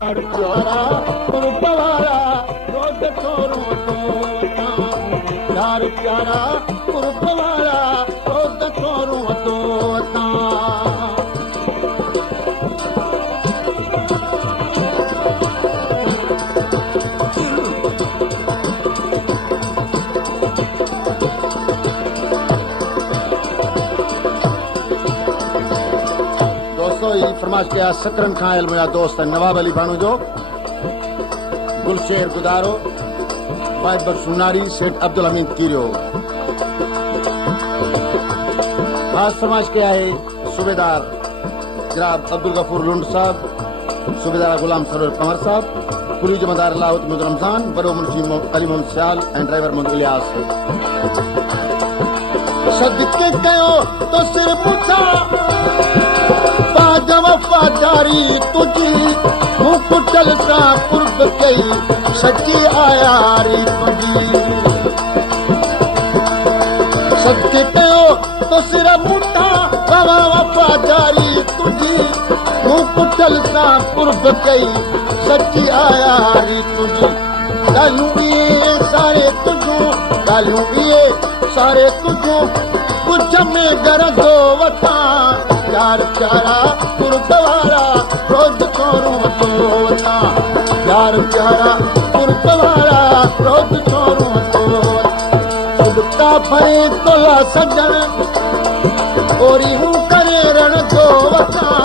प्यारा कुर्बवारा रोज छोरू तो यार प्यारा कुर्बवारा रोज छोरू तो फरमाश किया सकरन खां आयल मुंहिंजा दोस्त नवाब अली बानू जो गुलशेर गुदारो वाहिद बख्श सुनारी सेठ अब्दुल हमीद कीरियो खास फरमाश किया है सूबेदार जनाब अब्दुल गफूर लुंड साहब, सूबेदार गुलाम सरोवर कंवर साहब, कुली जमादार लाहौत मुहम्मद रमजान, बड़ो मुंशी अली मोहम्मद सियाल एंड ड्राइवर मोहम्मद इलियास। सदके कयो तो सिर पूछा वफादारी तुझी मूं कुटल सां कुर्ब कई सची आयारी तुझी सदके कयो तो सिर मुठा बाबा वफादारी तुझी मूं कुटल सां कुर्ब कई सची आयारी तुझी ॻाल्हियूं इहे सारे तुझूं ॻाल्हियूं इहे सारे तुझूं कुझ में गरदो वठां यार प्यारा कुर्बवारा रोज छोरू तो वठां यार प्यारा कुर्बवारा रोज छोरू तो सुलता भरे तोला सजन ओरी हूं करे रण तो वठां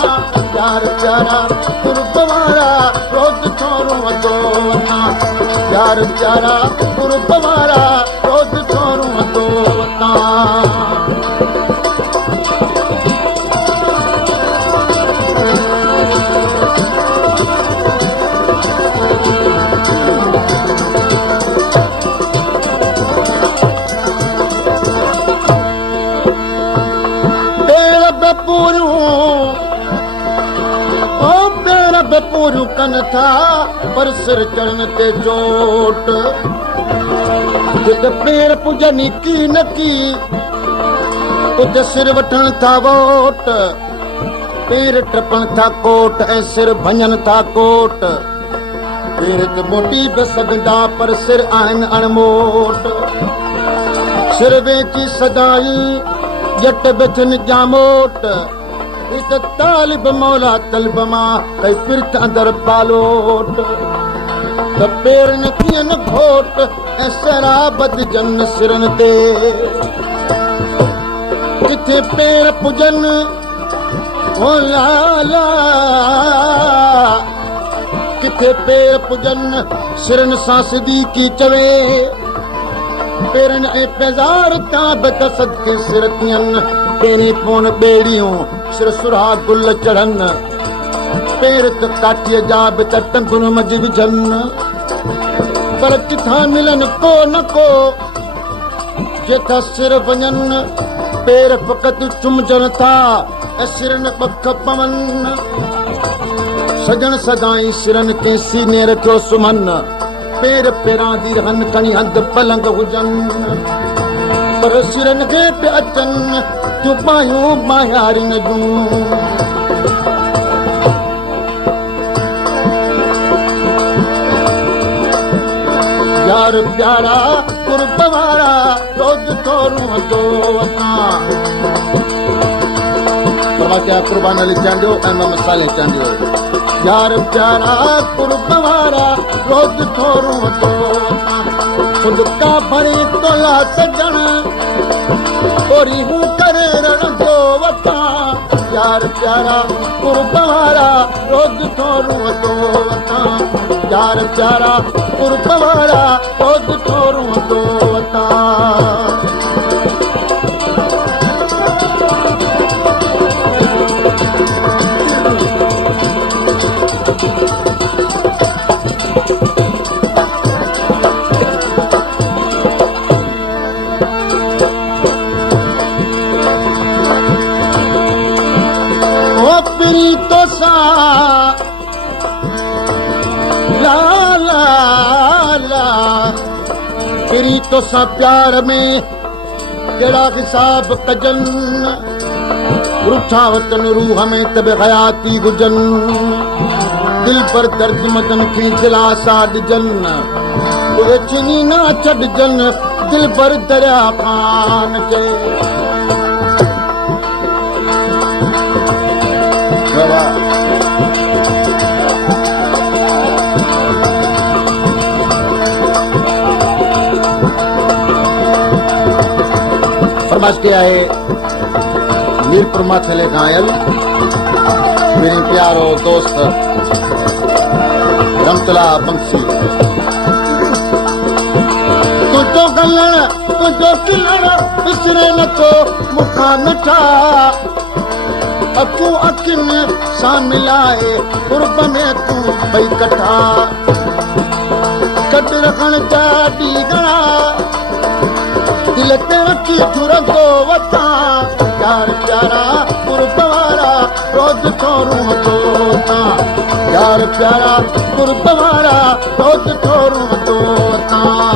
यार प्यारा कुर्बवारा रोज छोरू तो वठां यार प्यारा कुर्बवारा रोज छोरू तो वठां। पूरू कन था पर सिर चढ़न ते चोट जिते पेर पुजनी की न की उते सिर वठण था वोट पेर टपण था कोट ऐं सिर भञन था कोट पेर ते मोटी बि सघंदा पर सिर आहिनि अणमोट सिर वेची सदाई जट बिथन जामोट तालिब मौला तलब मां कई फिरत अंदर पालोट त पेर न थियन घोट ऐं शराबत जन सिरन ते किथे पेर पुजन ओ लाला किथे पेर पुजन सिरन सां सिधी की चवे पेरन ऐं पेज़ार तां बि त सदके सिर थियन पहिरीं पोन ॿेड़ियूं सिर सुरा गुल चढ़न पेर त काठीअ जा बि त टंगुनि मझ विझन पर किथां मिलन को न को जेथा सिर वञन पेर फ़क़त चुमजन था ऐं सिरनि पख पवन सजण सदाई सिरनि ते सीने रखियो सुमन पेर पेरां दी रहन खणी हंध पलंग हुजन पर सिरनि खे पे अचन चुपायूं मायारिन जूं यार प्यारा कुर्बवारा रोज छोरू तो वठां बाबा क्या कुर्बान अली चांडियो ऐं मोहम्मद साले चांडियो यार प्यारा कुर्बवारा रोज छोरू तो वठां खुदका भरे तोला सजण ओरी हूं करे रण जो वठां यार प्यारा कुर्बवारा रोज छोरू तो वठां यार प्यारा कुर्बवारा रोज छोरू तो वठां। तो सा प्यार में केड़ा हिसाब कजन रुठा वतन रूह में तब हयाती गुजन दिल पर दर्द मदन की दिलासा ॾिजन उहे चिनी ना छॾजन दिल पर दरिया खान के फरमाइश किया है मीरपुर माथेले गायल मेरे प्यारो दोस्त रमतला बंसी तुझो गलण तुझो खिलण विसरे नथो मुखा मिठा अखूं अखियुनि सां मिलाए कुर्ब में तूं भई कठा गॾु रखण जा ॾींहं घणा दिल ते रखी घुरंदो वठां यार प्यारा कुर्ब वारा रोज़ थोरूं थो वठां यार प्यारा कुर्ब वारा रोज़ थोरूं थो वठां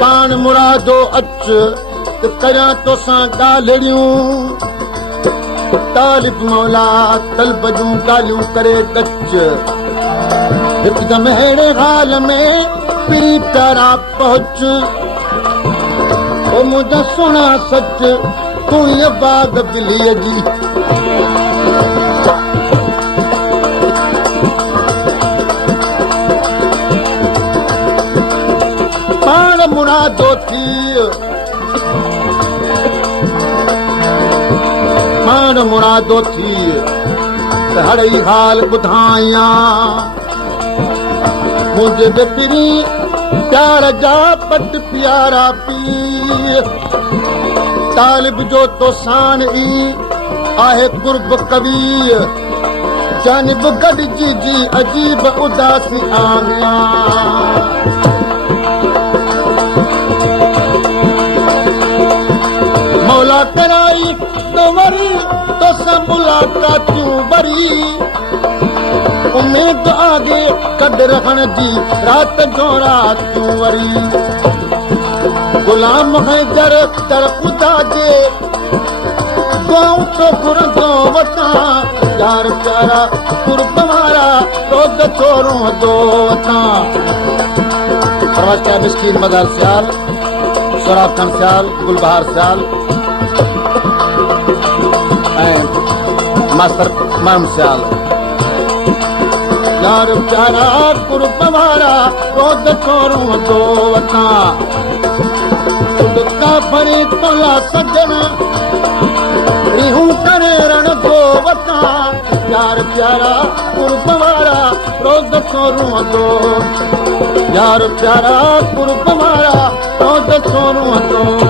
पाण मुरादो अच त करियां तोसां ॻाल्हियूं तालिब मौला तलब जूं ॻाल्हियूं करे गच हिकदमि अहिड़े हाल में पीरी प्यारा पहुच ओ मुंहिंजा सुहिणा सच तूं ई बाग बिलीअ जी मुरादो थी पाण मुरादो थी त हर ई हाल ॿुधायां मुंहिंजे बिपरी प्यार जा पट प्यारा पी तालिब जो तो साण ई आहे कुर्ब कबीर जानब गॾिजी जी अजीब उदासी आमिया मौला कराई तो वरी तो सब मुलाकातूं वरी उम्मीद आगे कद रहण जी रात जो रातूं वरी गुलाम हैदर तर खुदा जे दुआऊं तो घुरंदो वठां यार प्यारा कुर्ब वारा रोज़ थोरूं थो वठां परवचा मिस्कीन मदार सियाल सोराब खान सियाल गुलबहार सियाल मास्टर माम सियाल यार प्यारा कुर्ब वारा रोज़ थोरूं थो वठां दुका भरी तोला सजन रिहूं करे रण थो वठां यार प्यारा कुर्ब वारा रोज़ थोरूं थो यार प्यारा कुर्ब वारा रोज़ थोरूं थो